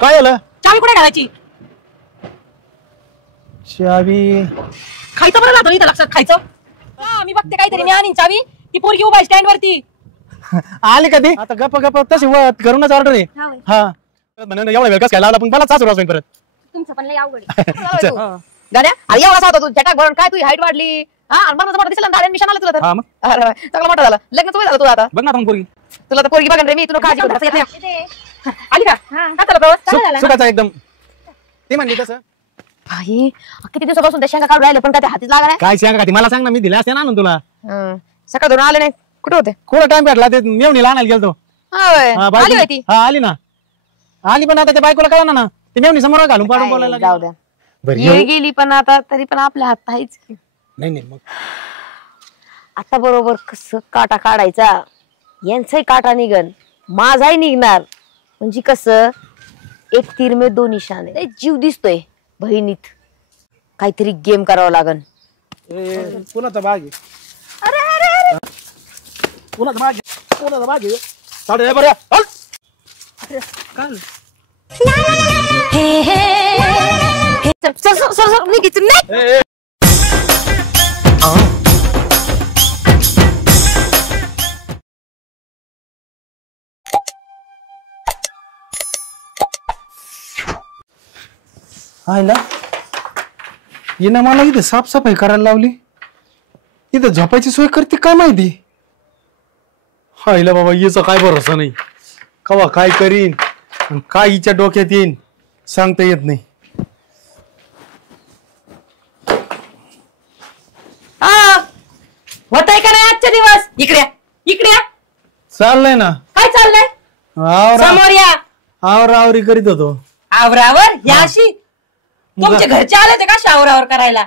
काय झालं? चावी कुठे ठेवायची? चावी खायचं बरं राहतो इथं लक्षात खायचं. मी बघते काहीतरी मी आणीन चावी. ती पोरगी उभा स्टँड वरती आली का ती? आता गप्प गप्प तशी घरूनच ऑर्डर आहे. हा म्हणून एवढा वेळ कसं काय लावला पण मला सासू राहून परत. तुमचं पण लय अवघड आहे. दाद्या अरे एवढा होता तू चटाक भरून काय तुझी हाईट वाढली. हा आणि मला मोठा दिसला दाद्या मिशन आला तुला तर. हा मग अरे चांगला मोठा झाला. लग्न तुझं झालं तुला आता. बघ ना आपण पोरगी तुला तर पोरगी बघन रे मी तुला काळजी करत आली का? काय झालं प्रवास? सुखाचा एकदम. ती म्हणली तसं भाई किती दिवसापासून त्या शेंगा काढून राहिले पण काय हातीच लागा नाही. काय सांगा का मला सांग ना मी दिले असते ना आणून तुला. सकाळ धरून आले नाही कुठे होते? कुठं टाइम भेटला ते मेवणीला आणायला गेलतो. आली होती हा आली ना आली पण आता त्या बायकोला कळलं ना ते मेवणी समोर घालून पाडून बोलायला जाऊ द्या. गेली पण आता तरी पण आपल्या हात आहेच की. नाही मग आता बरोबर कस काटा काढायचा. यांचाही काटा निघन माझाही निघणार. म्हणजे कसं एक तीर में दो निशाणे. जीव दिसतोय बहिणीत. काहीतरी गेम करावं लागन. पुन्हा बाग अरे अरे अरे पुन्हा बाग साडे बरं आयला हिनं मला इथे साफसफाई करायला लावली. इथं झोपायची सोय करते काय माहिती. आईला बाबा हिचा काय भरोसा नाही. कवा काय करीन काय हिच्या डोक्यात येईन सांगता येत नाही. होतय का नाही आजचे दिवस? इकडे इकडे चाललंय ना. काय चाललंय? समोर या. आवरावरी करीत होतो. आवरावर याशी तुमचे घरचे आले होते का शावरावर करायला?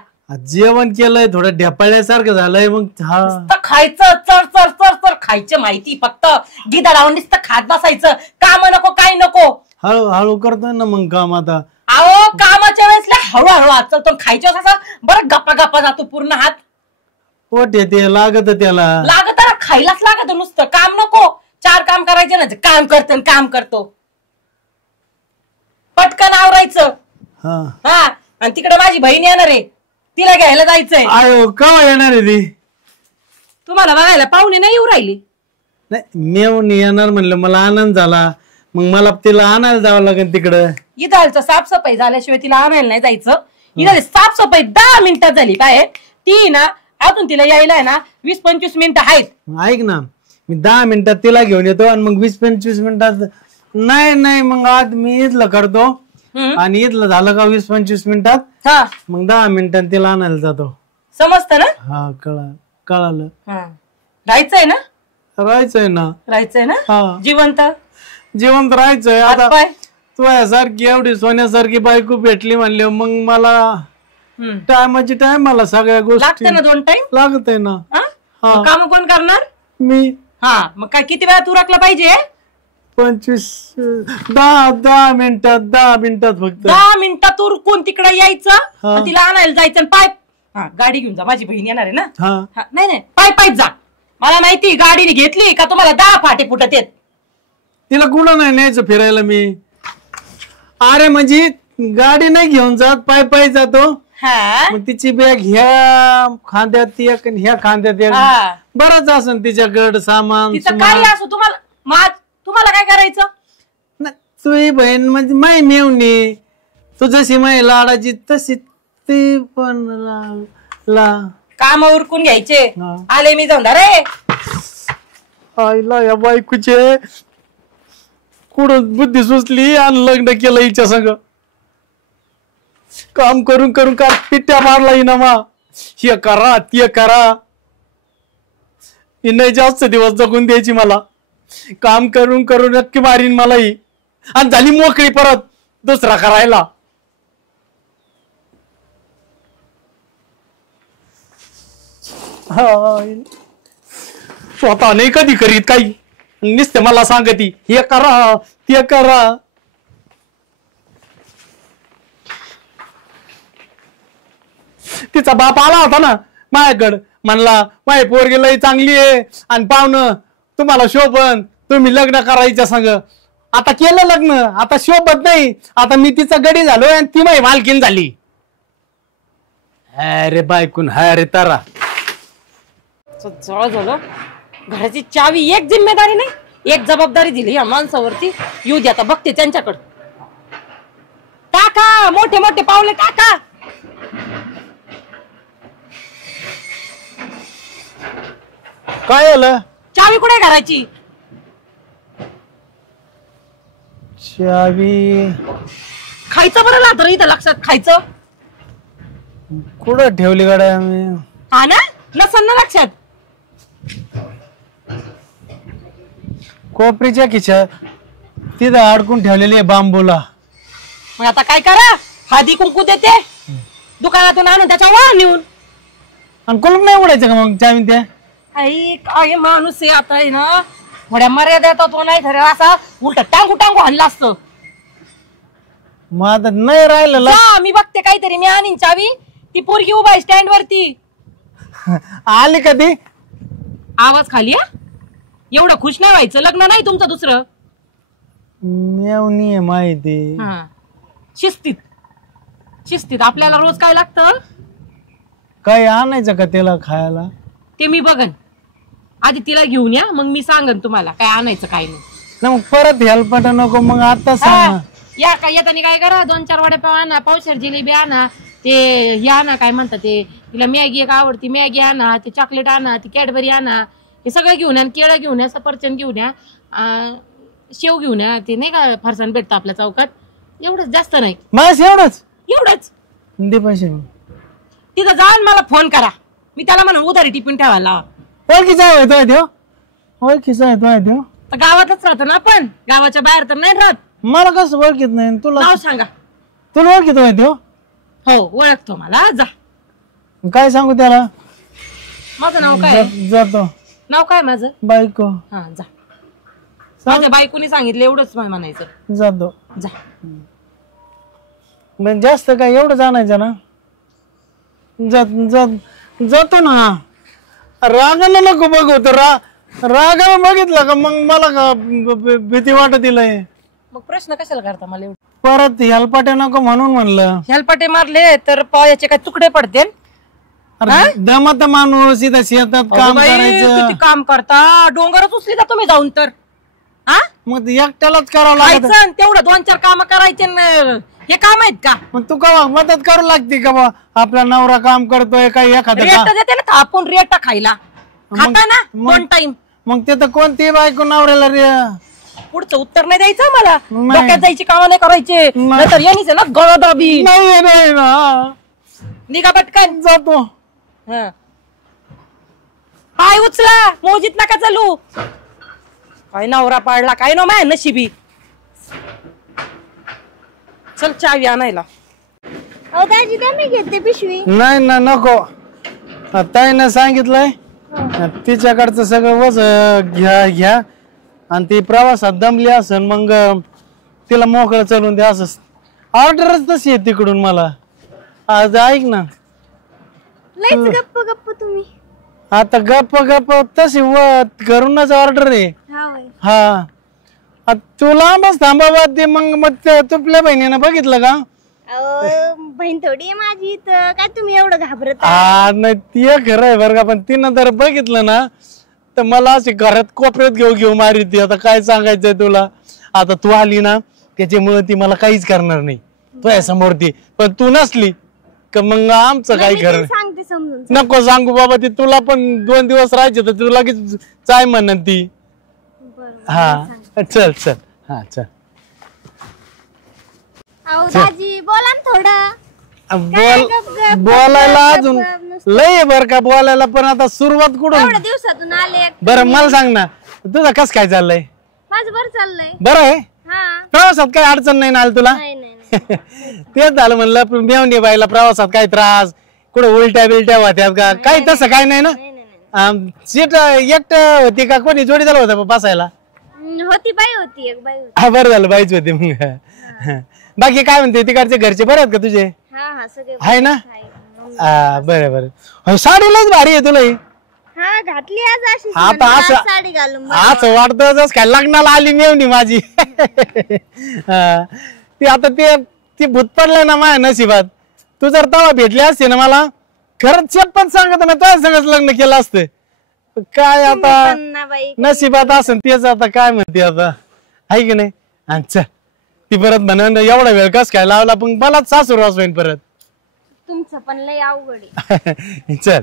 जेवण केलंय थोडं ढेपाळल्यासारखं झालंय. मग खायचं चर चर चर चर खायचं माहिती फक्त गिदा लावून नुसतं खात बसायचं. काम नको काय नको. हळूहळू करतोय ना मग काम आता. अहो कामाच्या वेळेस हळूहळू हात चालतो. खायच्या वेळेस बरं गप्पा गप्पा जातो पूर्ण हात. पोट येते लागत त्याला. लागत खायलाच लागत नुसतं. काम नको. 4 काम करायचे ना. काम करतो काम करतो. पटकन आवरायचं. हा आणि तिकडे माझी बहीण येणार आहे. तिला घ्यायला जायचंय. आयो केव्हा येणार आहे ती? तुम्हाला बघायला पाहुणे नाही येऊ राहिली. नाही मेवून येणार म्हणलं मला आनंद झाला. मग मला तिला आणायला जावं लागेल तिकडं. इथं साफसफाई झाल्याशिवाय तिला आणायला नाही जायचं. इथं साफसफाई 10 मिनिटात झाली. काय ती ना अजून तिला यायला आहे ना 20-25 मिनिटं आहेत. ऐक ना मी 10 मिनिटात तिला घेऊन येतो आणि मग 20-25 मिनिटात नाही मग आज मी इथलं करतो आणि इथलं झालं का 20-25 मिनिटात मग 10 मिनिटात तिला आणायला जातो. समजतं ना? हा कळालं. राहायचंय ना? राहायचंय ना. राहायचंय ना? जिवंत राहायचंय. आता तुझ्यासारखी एवढी सोन्यासारखी बायको भेटली म्हणले मग मला टायमाची टाइम मला सगळ्या गोष्टी लागते ना. 2 टाइम लागतंय ना. काम कोण करणार? मी. मग काय किती वेळा तू राखला पाहिजे? 10 मिनिटात फक्त. 10 मिनिटात उरकून तिकडे यायचं. तिला आणायला जायचं. पाय गाडी घेऊन जा. माझी बहीण येणार आहे ना. नाही पाय जा. मला माहिती गाडीने घेतली का तुम्हाला 10 फाटे फुटत येत. तिला कुठं नाही न्यायचं फिरायला मी. अरे म्हणजे गाडी नाही घेऊन जात पाय जातो. मग तिची बॅग ह्या खांद्यात एक ह्या खांद्यात एक. बरंच असं तिच्याकडं सामान. काही असो तुम्हाला काय करायचं? तुझी बहीण म्हणजे माय मेवणी. तू जशी माय लाडाची तशी ती पण काम उरकून घ्यायचे. आले मी जाऊन रे. आईला या बायकोचे कुठं बुद्धी सुचली आणि लग्न केलं हिच्या संग. काम करून करून का पिट्ट्या मारला हिना मा. हे करा ते करा. हिने जास्त दिवस जगून द्यायची मला. काम करून करून नक्की मारीन मला ही. आणि झाली मोकळी परत दुसरा करायला. स्वतः नाही कधी करीत काही. नुसते मला सांगती हे करा ते करा. तिचा बाप आला होता ना माझ्याकडं. म्हणला माय पोरगी लई चांगली आहे आणि पाहुणं तुम्हाला शोभन तुम्ही लग्न करायच्या संग. आता केलं लग्न, आता शोभत नाही, आता मी तिचा गडी झालो आणि ती माझी मालकीन झाली. अरे बायकून अरे तारा जवळ झालं. घराची चावी एक जिम्मेदारी नाही, एक जबाबदारी दिली या माणसावरती. येऊ दे आता, बघते त्यांच्याकडे. टाका मोठे मोठे पावले टाका. काय झालं? चावी कुठे घराची? चावी खायचं बरं लागतं इथं, लक्षात खायचं. कुठं ठेवली गाड्या आम्ही? हा ना, नसन ना लक्षात. कोपरीच्या खिशात तिथं अडकून ठेवलेली आहे बांबूला. मग आता काय करा, हळदी कुंकू देते दुकानातून आणून त्याच्या वा नेऊन. आणि कुलूप नाही उडायचं का मग चावी? त्या आई काय माणूस आहे आता आहे ना, थोड्या मर्यादा तो नाही ठरला असा उलट टांगू टांगू आणला असतं. मग आता नाही राहिलं. मी बघते काहीतरी, मी आणीन चावी. ती पोरगी उभा आहे स्टँड वरती. आली का ती? आवाज खाली. एवढं खुश नाही व्हायचं, लग्न नाही तुमचं दुसरं. मेवणी आहे माहिती. शिस्तीत शिस्तीत. आपल्याला रोज काय लागतं? काही आणायचं का त्याला खायला? ते मी बघन. आधी तिला घेऊन या, मग मी सांगन तुम्हाला काय आणायचं काय नाही. मग परत हेल्पट नको मग आता सांग. या काय येताना काय करा, 2-4 वडेपाव आणा, पावशेर जिलेबी आणा, ते हे आणा काय म्हणतात ते, तिला मॅगी एक आवडती मॅगी आणा, ते चॉकलेट आणा, ती कॅडबरी आणा, हे सगळं घेऊन या. केळं घेऊन या, सफरचंद घेऊन या, शेव घेऊन या, ते नाही का फरसाण भेटतं आपल्या चौकात. एवढंच, जास्त नाही. बस एवढंच एवढंच. दे पैसे. तिथं जाऊन मला फोन करा, मी त्याला म्हणून उधारी टिपून ठेवायला. ओळखीचा आहे तो देव, ओळखीचा आहे तो देव. गावातच राहतो ना आपण, गावाच्या बाहेर तर नाही राहत. मला कसं ओळखीत नाही? तुला नाव सांगा. तुला ओळखीत आहे देव? हो ओळखतो मला. जा. काय सांगू त्याला? माझं नाव काय? जातो. नाव काय माझं? बायको. हा जा. माझ्या बायकोनी सांगितलं एवढंच म्हणायचं. जातो. जा. जास्त काय एवढं जाणायचं ना? जातो ना. रागाला नको बघू. रागाला बघितलं का मग मला का भीती वाटत दिलंय. मग प्रश्न कशाला करता मला एवढं? परत हेलपाटे नको म्हणून म्हणलं. हेलपाटे मारले तर पायाचे काय तुकडे पडते. दमत माणूस इथं शेतात काम करायचं. किती काम करता, डोंगरच उचली जा तुम्ही जाऊन तर. मग एकट्यालाच करावं लागतं. तेवढं 2-4 काम करायचे, हे काम आहेत का? मग तू का मदत करू लागते का बा? आपला नवरा काम करतोय काही एखादं रेट देते ना आपण, रेट खायला खाता ना 2 टाइम. मग ते तर कोणती बायको नवऱ्याला पुढचं उत्तर नाही द्यायचं मला. डोक्यात जायची कामं नाही करायचे, नाहीतर यांनीच ना गळा दाबी. नाही ना. निघा पटकन. जातो. पाय उचला, मोजीत नका चालू. काय नवरा पाडला काय नो माय नशिबी. चल चावी आणायला. दाजी द्या, मी घेते पिशवी. नाही ना नको. ताईनं सांगितलंय तिच्याकडचं सगळं वज घ्या आणि ती प्रवासात दमली असन मग तिला मोकळं चलून द्या. असं ऑर्डरच तशी आहे तिकडून मला. आज ऐक ना, गप्प गप्प तुम्ही. आता गप्प तशी घरूनच ऑर्डर आहे. हा तू लांबच थांबावा. ते मग तुपल्या बहिणीनं बघितलं का? बहीण थोडी आहे माझी, तर काय तुम्ही एवढं घाबरत? नाही ती खरं आहे बरं का, पण तिनं जर बघितलं ना तर मला अशी घरात कोपऱ्यात घेऊ मारी ती. आता काय सांगायचंय तुला. आता तू आली ना त्याच्यामुळे ती मला काहीच करणार नाही तुझ्या समोर ती. पण तू नसली का मग आमचं काय खरं. सांगते समजून. नको सांगू बाबा, ती तुला पण 2 दिवस राहायचे तर तू लगेच चाय म्हणन ती. हा चल चल. हा चल. दाजी बोला ना थोडं. बोलायला अजून लय बर का बोलायला, पण आता सुरुवात कुठून? दिवसातून आले. बरं मला सांग ना, तुझं कस काय चाललंय? माझं बरं चाललंय. बरं आहे. प्रवासात काही अडचण नाही ना आली तुला? तेच झालं म्हणलं. मेवणी बाईला प्रवासात काही त्रास, कुठे उलट्या बिलट्या होत्यात का? काही तसं काही नाही ना. सीट एकटं होती का कोणी जोडीदार होता बसायला? होती बाई होती, एक बाई होती. हा बरं झालं, बाईच होती. मग बाकी काय म्हणते तिकडचे घरचे बरे आहेत का तुझे? सगळे आहे ना? बरं बरं. साडीलाच भारी आहे तुला. हा घातली आज अशी आता असं साडी घालून असं वाटतं जस काय लग्नाला आली मेवणी माझी. ती आता ती भूत पडलंय ना माझ्या नशिबात. तू जर तवा भेटली असते ना मला खरंच पण सांगत ना तुझ्या संगच लग्न केलं असतं. काय आता नशिबात असेल तेच. आता काय म्हणते आता आहे की नाही. अच्छा ती परत म्हणून एवढा वेळ कस काय लावला पण मलाच सासूरवास होईन परत. तुमचं पण लय अवघड आहे. चल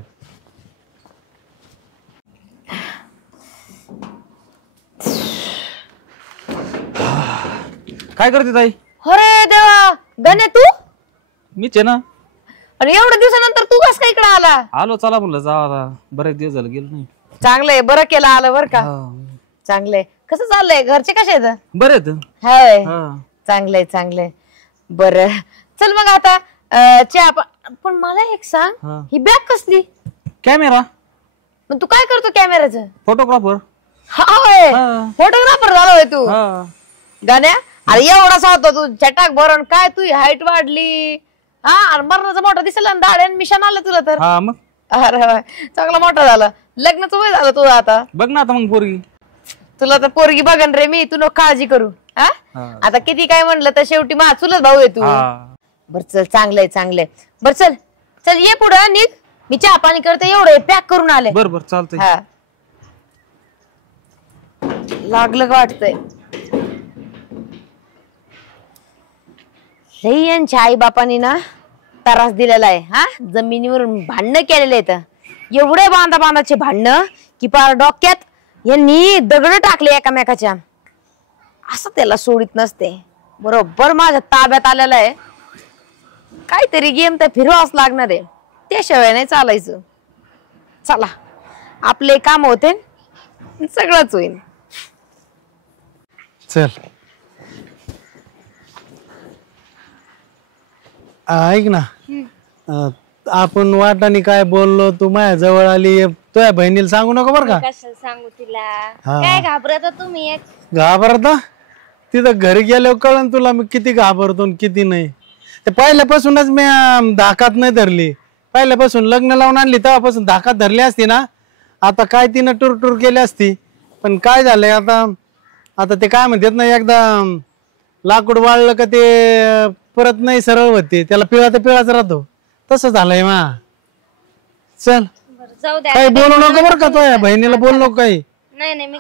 काय करते ताई? अरे देवा गणे तू मीच आहे ना. आणि एवढ्या दिवसानंतर तू कस काय इकडे आला? आलो चला म्हणलं जा आता बरेच दिवस झाले गेलो नाही. चांगलंय बरं केलं आलं बरं का. चांगलंय कसं चाललंय घरचे कसे आहेत? बरे आहेत. हाय चांगलंय चांगलंय बरं. चल मग आता चहा पण मला एक सांग ही बॅग कसली? कॅमेरा. पण तू काय करतो कॅमेराचं? फोटोग्राफर. फोटोग्राफर झालोय तू गाण्या? अरे एवढासा होता तू चटाक भरण काय तू हाईट वाढली हा. आणि मरणाचा मोठा दिसला दाढ्यान मिशन आलं तुला तर. मग अरे चांगला मोठा झाला. लग्नाचं वय झालं तुझं आता. बघ ना आता मग पोरगी. तुला तर पोरगी बघन रे मी. तू नको काळजी करू. आता किती काय म्हणलं तर शेवटी मा चुलत भाऊ आहे तू. बर चल चांगलंय चांगलंय. बर चल चल ये पुढं निघ. मी चहा पाणी करते एवढं पॅक करून आले. बरोबर चालतंय. लागलं का वाटतंय लई यांच्या आई बापानी ना त्रास दिलेला आहे. हा जमिनीवरून भांडणं केलेले आहेत. एवढे बांधाचे भांडणं की पार डोक्यात यांनी दगड टाकले एकामेकाच्या. असं त्याला सोडित नसते. बरोबर माझ्या ताब्यात आलेला आहे. काहीतरी गेम तर फिरवाच लागणार आहे. त्याशिवाय नाही चालायचं. चला आपले काम होते सगळंच होईल. चल ऐक ना आपण वाटाने काय बोललो तू माझ्या जवळ आली तुझ्या बहिणीला सांगू नको बरं का. कशाला सांगू तिला? काय घाबरत तुम्ही एक घाबरता तिथं घरी गेल्यावर कळन तुला मी किती घाबरतो किती नाही. ते पहिल्यापासूनच मी धाकात नाही धरली. पहिल्यापासून लग्न लावून आणली तेव्हापासून धाकात धरली असती ना आता काय तिनं टूर केली असती. पण काय झालंय आता आता ते काय म्हणतात ना एकदा लाकूड वाळलं का ते परत नाही सरळ होते. त्याला पिळा तर पिळाच राहतो. तसं झालंय मा. चल जाऊ द्या. काही बोलू नको बरं का तो बहिणीला बोलू नको काही. नाही नाही मी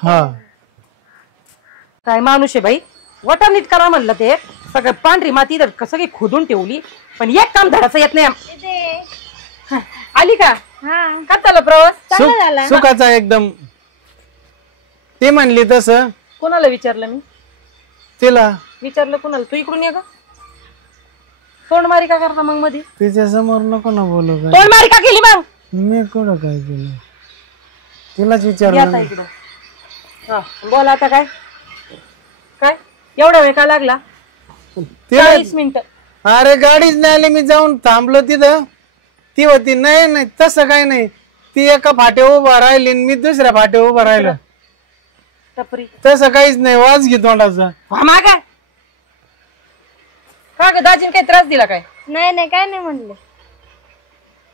काय माणूस आहे बाई. वटा नीट करा म्हणलं ते सगळं पांढरी माती सगळी खोदून ठेवली पण एक काम धडाचं येत नाही. आली का? का चालला प्रवास? सुखाचा एकदम. ते म्हणली तसं. कोणाला विचारलं मी? तिला विचारलं कोणाला? तू इकडून ये का तोंडमारी का करता मग मध्ये? तिच्या समोर नको ना बोलू. तोंडमारी का केली मग? मी कुठं काय केलं तिलाच विचारलं. बोला आता काय काय एवढा वेळ का लागला? 40 मिनिटं. अरे गाडीच नाही आली. मी जाऊन थांबलो तिथं. ती होती नाही नाही तसं काही नाही. ती एका फाट्या उभा राहिली मी दुसऱ्या फाट्या उभा राहिलो. तसं काहीच नाही. वाज घे तोंडाचा. का ग दाजीने काही त्रास दिला काय? नाही नाही काय नाही म्हणले.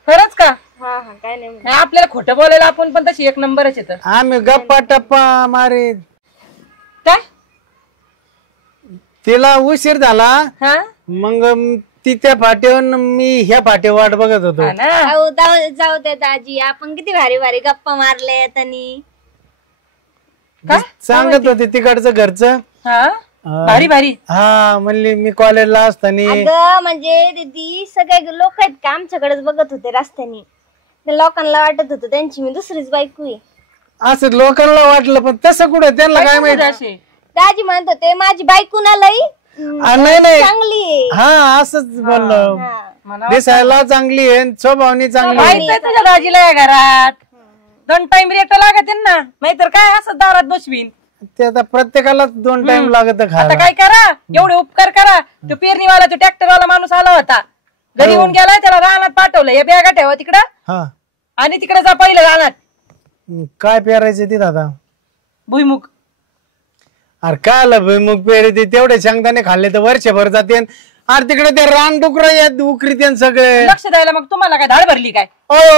खरंच का? काय नाही आपल्याला खोटं बोलायला आपण पण तशी एक नंबरच येत. आम्ही गप्पा टप्पा मारे. काय तिला उशीर झाला मग ती त्या फाट्यावर मी ह्या फाट्यावर वाट बघत होतो. जाऊ दे दाजी आपण किती भारी भारी गप्पा मारले आणि सांगत होते तिकडचं घरचं भारी भारी. हा म्हणली मी कॉलेजला असताना म्हणजे दीदी सगळे लोक आहेत का आमच्याकडेच बघत होते रस्त्याने. लोकांना वाटत होतं त्यांची मी दुसरीच बायको आहे असं लोकांना वाटलं पण तसं कुठं त्यांना काय माहिती. दाजी म्हणत होते माझी बायको ना लई चांगली आहे. हा असंच बोललो. दिसायला चांगली आहे स्वभावनी चांगली आहे. तुझ्या दाजीला घरात 2 टाइम रेट लागत ना नाहीतर काय असं दारात बसवीन. ते आता प्रत्येकाला 2 टाइम लागत. आता काय करा एवढे उपकार करा. तो पेरणीवाला तो ट्रॅक्टरवाला माणूस आला होता घरी येऊन गेला त्याला रानात पाठवलं. या बॅगा ठेवा तिकडं आणि तिकडे जा पहिलं रानात. काय पेरायचे ती दादा? भुईमुग. अरे काय आलं भुईमुग पेरे ते तेवढे शेंगदाणे खाल्ले तर वर्षभर जाते. अरे तिकडे ते रान डुकर आहेत उकरीत आहेत सगळे. लक्ष द्यायला मग तुम्हाला काय धाड भरली काय?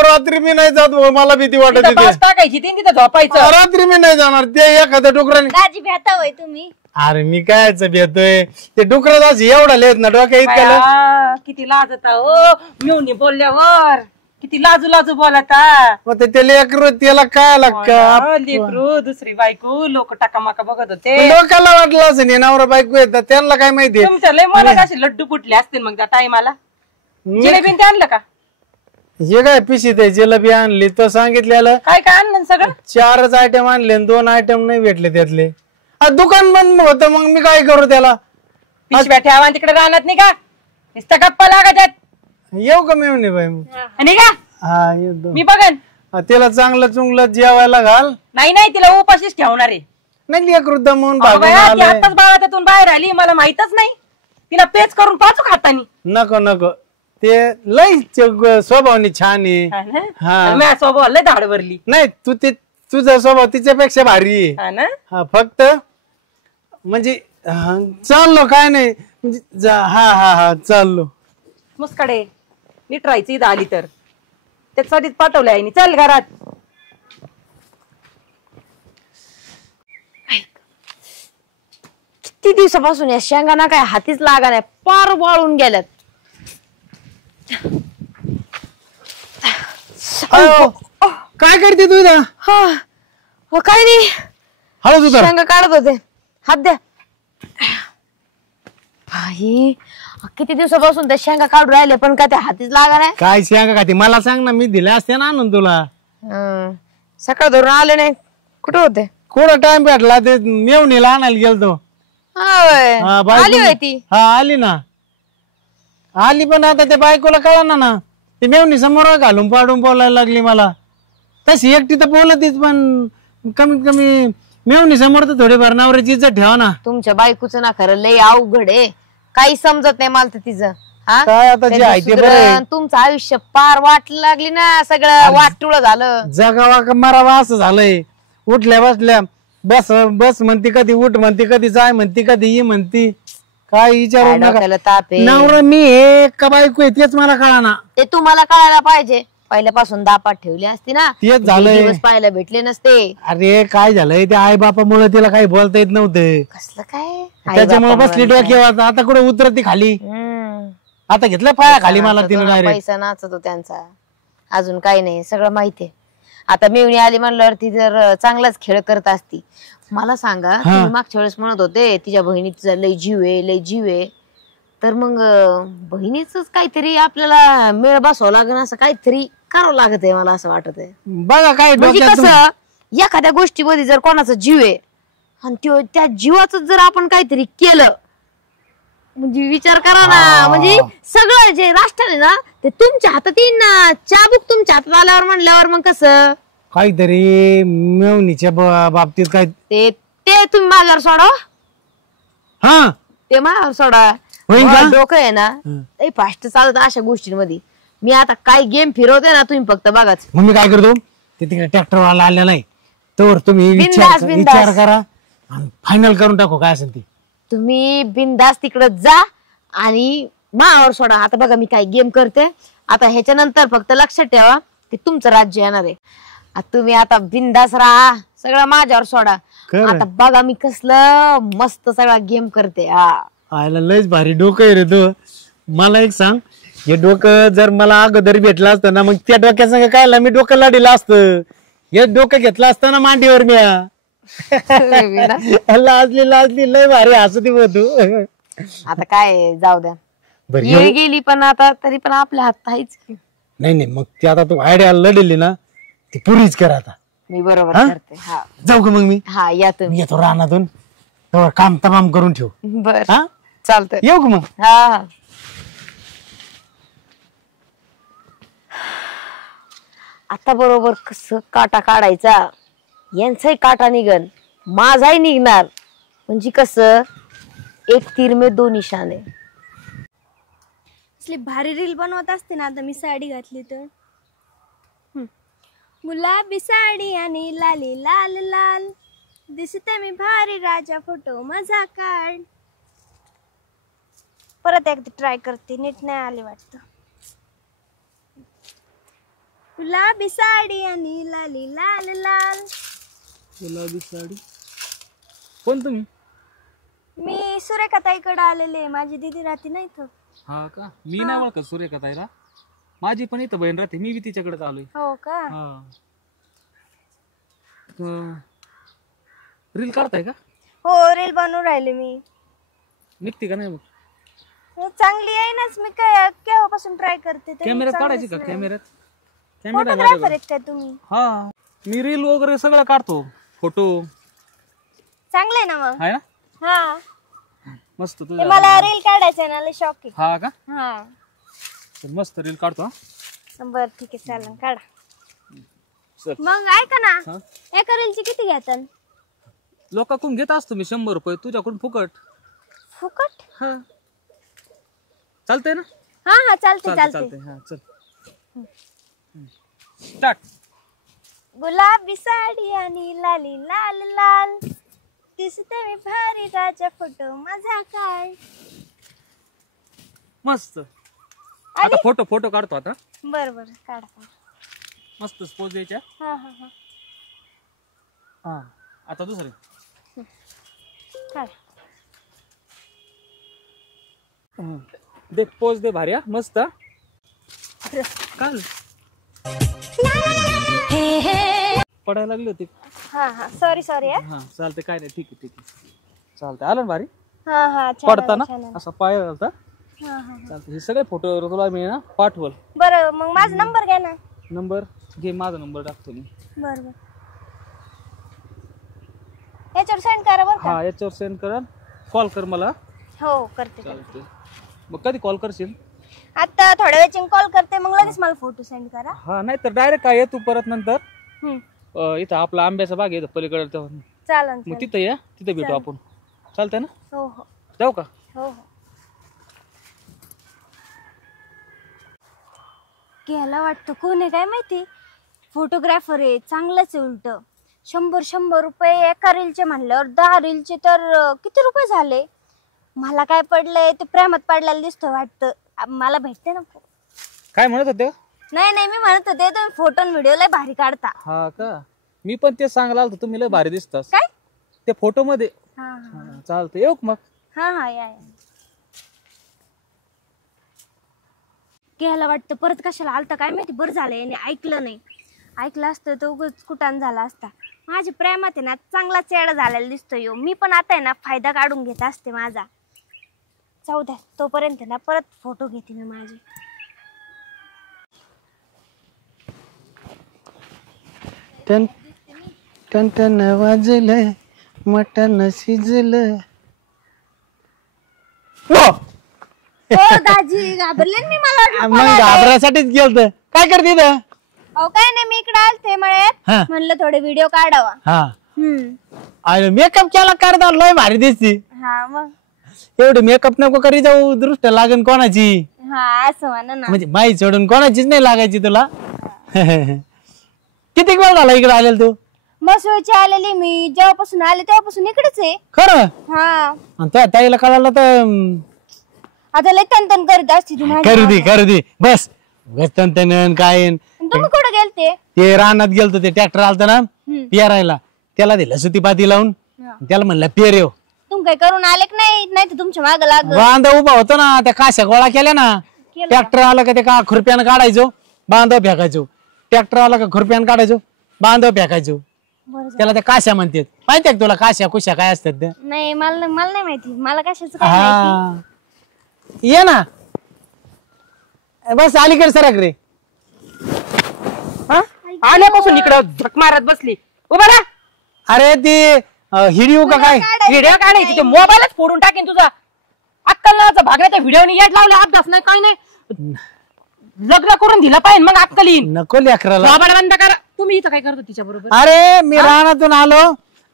रात्री मी नाही जात भाऊ, मला भीती वाटत तिथं होती. बास टाकायची ती तिथं झोपायचं. रात्री मी नाही जाणार. ते एखाद्या डुकराने दाजी भेटा होय तुम्ही. अरे मी कायच भेटतोय ते डुकराच एवढा लेत ना डोक्या इतक्याला. बाया, किती लाजता हो मिळून बोलल्यावर, किती लाजू लाजू बोलता. मग ते लेकरू त्याला काय लागतं. लेकरू दुसरी बायको लोक टाकामाका बघत होते. लोकांना वाटलं असं नवरा बायको येतात त्यांना काय माहिती. तुमच्या लय मला असे लड्डू कुठले असतील मग त्या टायमाला. जिलेबी ते आणलं का? हे काय पिशीत आहे जिलेबी आणली तर सांगितलेलं काय काय आणलं सगळं? 4च आयटम आणले आणि 2 आयटम नाही भेटले त्यातले. दुकान बंद होतं मग मी काय करू त्याला. पिशव्या ठेवा तिकडे राहणार नाही का? नुसतं गप्पा लागत येऊ का मी बाई मग. आणि का हा येतो. मी बघन त्याला चांगलं चुंगलं जेवायला घाल. नाही तिला उपाशीच ठेवणार आहे. नाही लेकरू दमून अगं भागून बाया, ती आलंय. आत्ताच बाळातून बाहेर आली मला माहितच नाही. तिला पेच करून पाचू खातानी. नको नको ते लय स्वभावानी छान आहे. हा. माझ्या स्वभाव लय धाड भरली. नाही तू ते तुझा स्वभाव तिच्यापेक्षा भारी आहे. हा ना? हा फक्त म्हणजे चाललो काय नाही म्हणजे हा चाललो. मुस्कडे नीट राहायचं इथं आली तर. त्याच्यासाठीच पाठवलंय आईनी. चल घरात. किती दिवसापासून या शेंगाना काय हातीच लागा नाही, पार वाळून गेल्यात. काय करते तू इथं? काय नाही, हळूच उतर. शेंगा काढत होते. हात द्या. आई, किती दिवसापासून त्या शेंगा काढून राहिले पण काय त्या हातीच लागा नाही. काय शेंगा खाते मला सांग ना, मी दिल्या असते ना आणून तुला. सकाळ धरून आले नाही. कुठे होते? कुठं टाइम भेटला ते मेवणीला आणायला गेलतो. आली होय ती. हा आली ना. आली पण आता त्या बायकोला कळना ना. ते मेवणी समोर घालून पाडून बोलायला लागली मला. तशी एकटी तर बोलतीच पण कमीत कमी मेवणी समोर तर थोडीफार नवऱ्याची इज्जत ठेवा ना. तुमच्या बायकोचं ना खरं लय अवघड आहे. काही समजत नाही मला तर तिचं. काय आता जे आहे ते बरं. तुमचं आयुष्य पार वाट लागली ना, सगळं वाटुळ झालं. जगावा का मरावा असं झालंय. उठल्या बसल्या बस बस म्हणती कधी, उठ म्हणती कधी, जाय म्हणती कधी, ये म्हणती. काय विचारू नका. ताप आहे. नवरा मी हे का बायको आहे तेच मला कळना. ते तुम्हाला कळायला पाहिजे. पहिल्यापासून दापात ठेवली असती ना, तेच झालंय. दिवस पाहायला भेटले नसते. अरे काय झालंय त्या आई बापामुळे तिला काही बोलता येत नव्हतं. कसलं काय? त्याच्यामुळे बसली डोक्यावर. आता कुठे उतरती खाली. आता घेतलं पाया खाली मला तिने डायरेक्ट. पैसा नाचतो त्यांचा. अजून काही नाही, सगळं माहितीये. आता मेवणी आली म्हणल्यावर ती जर चांगलाच खेळ करत असती. मला सांगा, तुम्ही मागच्या वेळेस म्हणत होते तिच्या बहिणीचा लय जीव आहे, लय जीव आहे. तर मग बहिणीच काहीतरी आपल्याला मेळ बसवावं लागेल, असं काहीतरी करावं लागत आहे मला असं वाटत आहे. बघा काय म्हणजे कसं, एखाद्या गोष्टीमध्ये जर कोणाचा जीव आहे आणि त्या जीवाचं जर आपण काहीतरी केलं, म्हणजे विचार करा ना, म्हणजे सगळं जे राष्ट्र आहे ना ते तुमच्या हातात येईन ना. चाबूक तुमच्या हातात आल्यावर म्हणल्यावर मग कसं काहीतरी मेवणीच्या बाबतीत काय ते तुम्ही माझ्यावर सोडा. हा ते माझ्यावर सोडा. डोकं आहे ना ते फास्ट चालत अशा गोष्टींमध्ये. मी आता काय गेम फिरवते ना, तुम्ही फक्त बघाच. मग मी काय करतो, ते तिकडे ट्रॅक्टर वाला आलेला आहे तर तुम्ही विचार करा आणि फायनल करून टाकू काय असेल ते. तुम्ही बिंदास तिकडे जा आणि माझ्यावर सोडा. आता बघा मी काय गेम करते. आता ह्याच्यानंतर फक्त लक्षात ठेवा ते तुमचं राज्य येणार आहे. तुम्ही आता बिंदास राहा, सगळं माझ्यावर सोडा. आता बघा मी कसलं मस्त सगळा गेम करते. आयला लयच भारी डोकं आहे रे तू. मला एक सांग, हे डोकं जर मला अगोदर भेटलं असतं ना, मग त्या डोक्यासंग काय मी डोकं लाडीला असतं. हे डोकं घेतलं असतं ना मांडीवर मी. लाजली लय भारी हसती तू. आता काय जाऊ द्या, गेली पण आता तरी पण आपल्या हात आहेच की. नाही मग ती आता तू आयडिया लढली ना ती पुरीच कर. आता मी बरोबर करते. जाऊ का मग मी? हा या तुम्ही. येतो रानातून, काम तमाम करून ठेव. बर चालतंय. येऊ का मग? हा आता बरोबर कसं काटा काढायचा, यांचाही काटा निघन, माझाही निघणार. म्हणजे कसं एक तीर में दो निशाने. असली भारी रील बनवत असते ना आता मी साडी घातली तर. गुलाबी साडी आणि लाली लाल लाल दिसते मी भारी, राजा फोटो मजा काढ. परत एकदा ट्राय करते, नीट नाही आली वाटतं. गुलाबी साडी आणि लाली लाल लाल. गुलाबी साडी. कोण तुम्ही? मी सुरेखाताईकडे आलेले, माझी दीदी राहते ना इथं. हा का? मी नाही ओळखत सूर्यकथाईला. माझी पण इथं बहीण राहते, मी बी तिच्याकडे आलोय. हो का? हा. रील काढताय का? हो, रील बनवून राहिले मी. निघते का नाही मग? चांगली आहे नाच. मी काय केव्हापासून ट्राय करते. कॅमेऱ्यात काढायची का? कॅमेऱ्यात फोटोग्राफर आहेत काय तुम्ही? हा, मी रील वगैरे सगळं काढतो, फोटो. चांगलंय ना मग. आहे ना? हा, मस्त. ते मला रील काढायचं आहे ना, लय शौक आहे. हा का? हा, मस्त रील काढतो. बर ठीक आहे, चालेल काढा. चल. मग ऐका ना, एका रीलची किती घेतात? लोकांकडून घेत असतो मी 100 रुपये, तुझ्याकडून फुकट. फुकट? हा, चालतंय ना? हा हा, चालते चालते. चालतंय. हा, चल स्टार्ट. गुलाबी साडी आणि लाली लाल लाल, दिसते मी भारी राजा, फोटो माझा काय. मस्त. आता फोटो काढतो आता. बर बर, काढा. मस्त पोज द्यायच्या. हा हा हा, हा, आता दुसरे. काढा. दे पोज दे भारी. मस्त. काल पडायला लागली होती. हा हा, सॉरी सॉरी. हा, चालते, काय नाही, ठीक आहे. चालते. आलं ना भारी? हा हा, पडताना असा पाय घालता. हा हा, चालते. हे सगळे फोटो तुला मी ना पाठवल. बरं, मग माझा नंबर घ्या ना. नंबर घे, माझा नंबर टाकतो मी. बर बर, याच्यावर सेंड करा बरं का. हा, याच्यावर सेंड करा. कॉल कर मला. हो, करते. चालते. मग कधी कॉल करशील? आता थोड्या वेळची कॉल करते, मग लगेच मला फोटो सेंड करा. हा, नाही तर डायरेक्ट काय तू परत नंतर हम्म, इथं आपला आंब्याचा बाग आहे पलीकडे, मग चालेल. तिथं या, तिथं भेटू आपण. चालतंय ना? हो हो जाऊ का? हो हो. घ्यायला वाटतं कोण आहे काय माहिती. फोटोग्राफर आहे, चांगलंच आहे. उलट 100 रुपये एका रीलचे म्हणल्यावर 10 रीलचे तर किती रुपये झाले. मला काय पडलंय ते प्रेमात पडलेलं दिसतं वाटतं. मला भेटते ना. काय म्हणत होते? नाही नाही, मी म्हणत होते तुम्ही फोटो आणि व्हिडिओ लय भारी काढता. हा का? मी पण तेच सांगायला आलो, तुम्ही लय भारी दिसतात काय ते फोटो मध्ये. हा हा चालतं. येऊ मग? हा हा, या. घ्यायला वाटतं परत कशाला आलता काय माहिती. बरं झालं याने ऐकलं नाही. ऐकलं असतं तर उगाच कुटाण झाला असता. माझी प्रेमात आहे ना चांगला चेडा झालेला दिसतोय. मी पण आता आहे ना फायदा काढून घेत असते माझा. जाऊ द्या, तोपर्यंत ना परत फोटो घेते मी माझे. टन टन टन वाजलं, मटण शिजलं. हो दाजी, घाबरले ना मी. मला वाटलं मग घाबरासाठीच गेलत. काय करते इथं? अहो काय नाही, मी इकडे आलते मळ्यात, हा. म्हणलं थोडे व्हिडिओ काढावा. हा, हम्म, अरे मेकअप केला करता लय भारी दिसती. हा मग. एवढे मेकअप नको करी जाऊ, दृष्ट लागन कोणाची. हा, असं म्हणा ना. म्हणजे माई सोडून कोणाचीच नाही लागायची तुला. किती वेळ झाला इकडे आलेला तू? बस वेळची आलेली मी. जेव्हापासून आले तेव्हापासून इकडेच आहे. खरं? हा, आणि तुझ्या ताईला कळालं तर आता लय तन करीत असते तुम्हाला. करू दे बस. तन काय. तुम्ही कुठे गेलते? ते रानात गेलतो, ते ट्रॅक्टर आलत ना पेरायला, त्याला दिलं सुती पाती लावून. त्याला म्हणलं पेर येऊ. तुम्ही काय करून आले की नाही तर तुमच्या माग लाग. बांधा उभा होतो ना, त्या काश्या गोळा केल्या ना. ट्रॅक्टर आला का ते का खुरप्यानं काढायचो, बांधव फेकायचो. ट्रॅक्टर आला का खुरप्यानं काढायचो, बांधव फेकायचो. त्याला त्या काश्या म्हणतात. माहितीये का तुला काश्या कुश्या काय असतात त्या? नाही, मला नाही माहिती. मला कशाचं काय माहिती. ये ना, बस अलीकडे सरक रे. आल्यापासून इकडं झक मारत बसली. उभा राहा. अरे ती हिडिओ का काय? व्हिडिओ काढायची ते मोबाईलच फोडून टाकेन तुझा. अक्कल नाचा भागण्याच्या व्हिडिओनी येत लावले. अभ्यास नाही काय नाही. लग्न करून दिलं पाहिजे मग अक्कल येईन. नको लेकराला. मोबाईल बंद करा. तुम्ही इथं काय करता तिच्या बरोबर? अरे मी रानातून आलो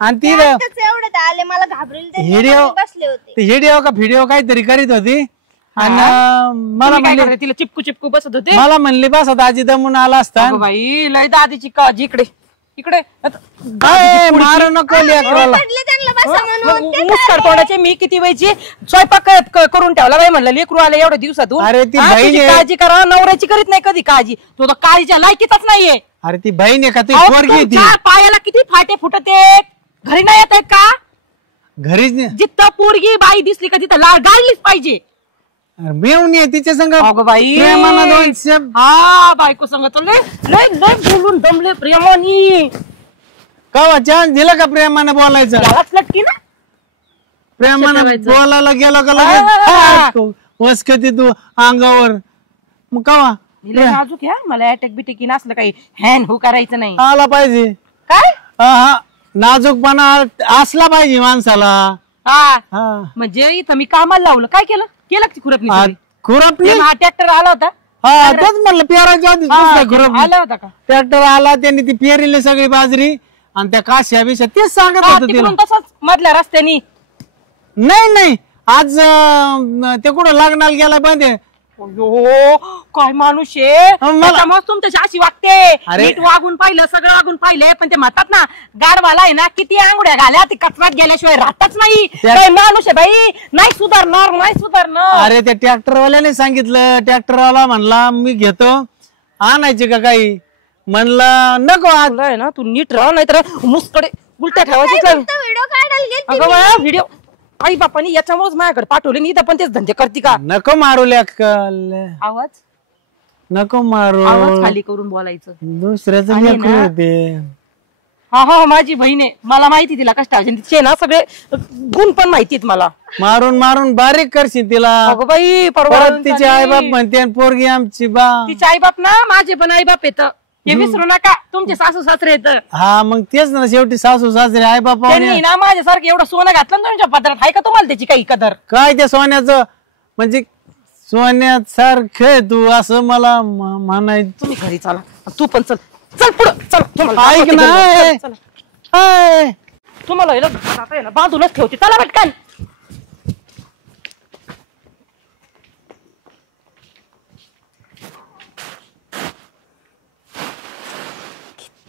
आणि ती एवढं आले, मला घाबरेल व्हिडिओ बसले होते. हिडिओ का व्हिडिओ काहीतरी करीत होती. आणि मला म्हणली, तिला चिपकू चिपकू बसत होते. मला म्हणली बस आता आजी दमून आला असता. बाई लय दादीची काळजी इकडे. इकडे मारू नको लेकराला. पडले त्यांना बसा म्हणून ते मुस्कार तोंडाचे मी किती वेळची स्वयंपाक करून ठेवला बाई म्हणलं लेकरू आलं एवढ्या दिवसातून. अरे ती हा, बहीण तुझी आहे. काळजी करा नवऱ्याची करीत नाही कधी काळजी. तो तर काळजीच्या लायकीचाच नाहीये. अरे ती बहीण आहे का तुझी अहो, पोरगी आहे ती? तुमच्या पायाला किती फाटे फुटते घरी नाही येत आहेत का? घरीच नाही. जिथं पोरगी बाई दिसली का तिथं लाळ गाळलीच पाहिजे. मेवणी आहे तिच्या संग अगं बाई प्रेमानं दोन शब्द. हा बायको सांगत लय लय लय बोलून दमले प्रेमानी. कवा चान्स दिला का प्रेमानं बोलायचं? यालाच लटकी ना. प्रेमानं बोलायला गेलो का हा. लगेच वसकती तू अंगावर. मग कवा नाजूक घ्या मला अटॅक बिटॅक नसलं काही हॅन हो करायचं नाही. आला पाहिजे. काय हा नाजूकपणा असला पाहिजे माणसाला. हा हा म्हणजे इथं मी कामाला लावलं काय केलं केलं की खुरपणी सगळी? खुरपणी हा ट्रॅक्टर आला होता. हा तेच म्हणलं पेरायच्या आधी खुरपणी. आला होता का? ट्रॅक्टर आला त्यांनी ती पेरली सगळी बाजरी आणि त्या काश्या बिश्या तेच सांगत हा, होत तिला. तिकडून तसंच मधल्या रस्त्यानी. नाही आज ते कुठं लग्नाला गेलाय बंदे. अयो काय माणूस आहे त्याच्यामुळे तुमच्याशी अशी वागते. अरे. नीट वागून पाहिलं सगळं वागून पाहिलंय पण ते म्हणतात ना गाडवाला आहे ना किती आंगड्या घाल्या ते कचऱ्यात गेल्याशिवाय राहतच नाही. काय माणूस आहे बाई नाही सुधारणार. अरे त्या ट्रॅक्टरवाल्याने सांगितलं. ट्रॅक्टरवाला म्हणला मी घेतो आणायचे का काही. म्हणलं नको आज. तुला आहे ना तू नीट राह नाही तर मुसकडे उलट्या ठेवायचे. व्हिडिओ काढायला गेलते. अगं बाया व्हिडिओ आई बापानी याच्यामुळेच माझ्याकडे पाठवले नाही तर पण तेच धंदे करते का? नको मारू लेकल. आवाज नको मारू. आवाज खाली करून बोलायचं. दुसऱ्याच आणि लेकरू ना- होते. हा माझी बहीण आहे मला माहिती तिला कष्टाचे तिचे ना सगळे गुण पण माहितीत मला. मारून बारीक करशील तिला. अगं बाई परत तिचे आई बाप म्हणते आणि पोरगी आमची बा. तिचे आई बाप ना माझे पण आई बाप येत हे विसरू नका. तुमचे सासू सासरे येत हा मग तेच ना शेवटी सासू सासरे आई बाप त्यांनी ना माझ्यासारखं एवढं सोनं घातलं ना तुमच्या पदरात आहे का तुम्हाला त्याची काही कदर? काय त्या सोन्याचं म्हणजे सोन्यात सारखं तू असं मला म्हणायचं. तुम्ही घरी चला तू पण चल पुढं चल. तुम्हाला ऐक दाखवते ना घरी. चला. ए. तुम्हाला हे लग्न आता आहे ना बांधूनच ठेवते चला पटकन.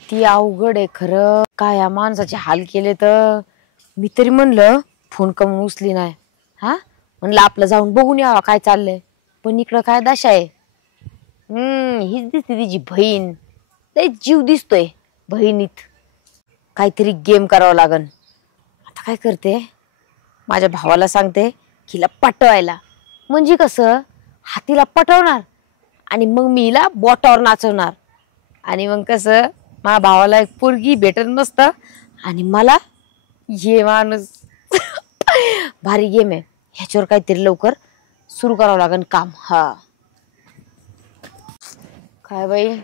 ती अवघड आहे खरं. काय या माणसाचे हाल केले तर मी तरी म्हणलं फोन कमून उचली नाही. हा म्हणलं आपलं जाऊन बघून यावं काय चाललंय. पण इकडं काय दशा आहे. हीच दिसते तिची बहीण. लय जीव दिसतोय बहिणीत. काहीतरी गेम करावं लागन. आता काय करते माझ्या भावाला सांगते हिला पटवायला. म्हणजे कसं हातीला पटवणार आणि मग मी हिला बोटावर नाचवणार आणि मग कसं माझ्या भावाला एक पोरगी भेटत मस्त आणि मला हे माणूस भारी गेम आहे. ह्याच्यावर काहीतरी लवकर सुरू करावं लागेल काम. हा काय बाई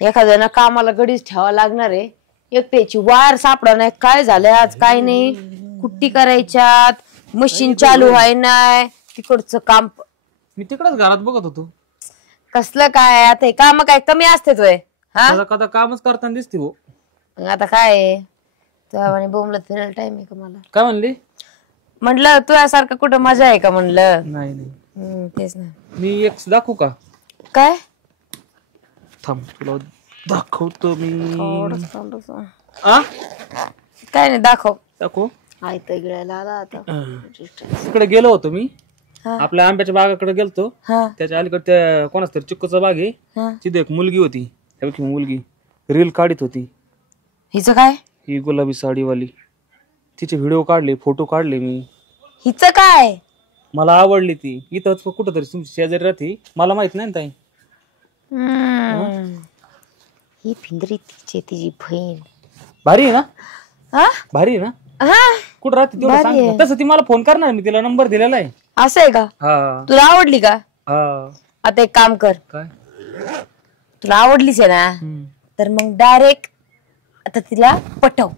एखाद्यानं कामाला गडीच ठेवावं लागणार आहे. एक त्याची वायर सापडा नाही काय झालंय आज काय नाही. कुट्टी करायच्यात मशीन चालू आहे नाही तिकडचं काम. मी तिकडच घरात बघत होतो. कसलं काय आता हे काम काय कमी असते तोय. हा कदा कामच करताना दिसते हो. आता काय तुझ्या बोमला फिरायला टाइम आहे का मला? काय म्हणली? म्हटलं तुझ्यासारखं कुठं मजा आहे का म्हणलं. नाही तेच ना. मी एक दाखवू का? काय थांब तुला दाखवतो मी. आ? काय नाही दाखव. आयतं गिळायला आला आता. तिकडे गेलो होतो मी. हा. आपल्या आंब्याच्या बागाकडे गेलतो. हा त्याच्या अलीकडे त्या कोणाच तरी चिक्कूचा बाग आहे. हा. तिथे एक मुलगी होती. त्यापैकी मुलगी रील काढत होती. हिचं काय? ही गुलाबी साडीवाली. तिचे व्हिडिओ काढले फोटो काढले मी. हिचं काय? मला आवडली ती. इथंच कुठंतरी तुमची शेजारी राहते. मला माहित नाही ना ताई. ही पिंजरी तिची बहीण भारी आहे ना? हा भारी आहे ना? हा कुठं राहते तेवढं सांग ना. तसं ती मला फोन करणार. मी तिला नंबर दिलेला आहे. असं आहे का? हा तुला आवडली का? हा. आता एक काम कर. काय? तुला आवडलीच आहे ना तर मग डायरेक्ट आता तिला पटव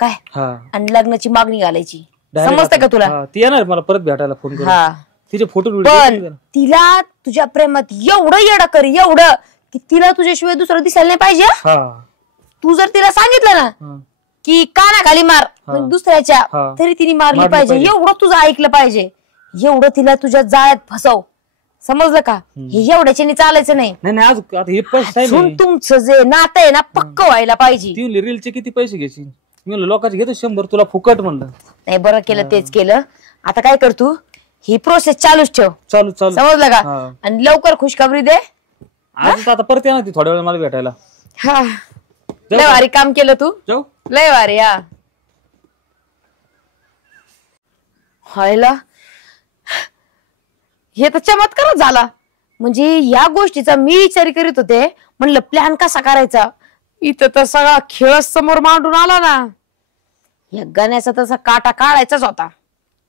काय हा. आणि लग्नाची मागणी घालायची. Direct समजतं का तुला? हा, ती येणार मला परत भेटायला फोन करून. हा तिचे फोटो पण तिला तुझ्या प्रेमात एवढं येडं कर एवढं की तिला तुझ्याशिवाय दुसरं दिसायला नाही पाहिजे. हा तू जर तिला सांगितलं ना हा. की कानाखाली मार मग दुसऱ्याच्या हा. तरी तिने मारली मारली पाहिजे. पाहिजे. एवढं तुझं ऐकलं पाहिजे. एवढं तिला तुझ्या जाळ्यात फसव. समजलं का? हे एवढ्याच्याने चालायचं नाही. नाही नाही आज आता हे पैसे अजून तुमचं जे नातं आहे ना पक्क व्हायला पाहिजे. ती रीलचे किती पैसे घ्यायची? मी म्हणलं लोकांचे घेतो 100 तुला फुकट म्हणलं. नाही बरं केलं तेच केलं. आता काय कर तू ही प्रोसेस चालूच ठेव. चालू चालू समजलं का? आणि लवकर खुशखबरी दे. आज आता परत येणार ती थोड्या वेळ मला भेटायला. हा लय भारी काम केलं तू. जाऊ लय भारी. हा व्हायला हे तर चमत्कारच झाला. म्हणजे या गोष्टीचा मी विचार करीत होते. म्हणलं प्लॅन कसा करायचा. इथं तर सगळा खेळ समोर मांडून आला ना. या गाण्याचा तसा काटा काढायचाच होता.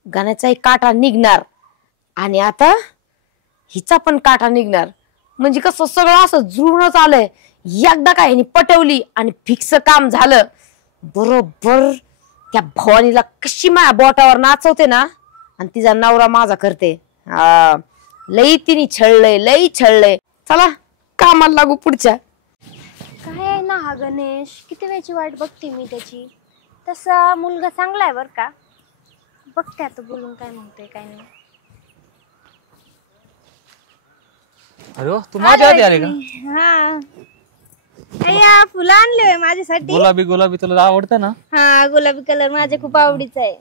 गाण्याचा एक काटा निघणार आणि आता हिचा पण काटा निघणार. म्हणजे कसं सगळं असं जुळूनच आलंय. एकदा काय ह्यानी पटवली आणि फिक्स काम झालं. बरोबर त्या भवानीला कशी माझ्या बोटावर नाचवते ना आणि तिचा नवरा माझा करते. हा लई तिने छळलंय लई छळलंय. चला कामाला लागू पुढच्या. काय आहे ना हा गणेश, किती वेळची वाट बघते मी त्याची. तसा मुलगा चांगला आहे बर का. बघते आता बोलून काय म्हणतोय काय नाही. अरे तू माझ्या आधी आले का? हा अय्या फुलं आणले होय माझ्यासाठी. गुलाबी गुलाबी तुला आवडतं ना? हा गुलाबी कलर माझ्या खूप आवडीचा आहे.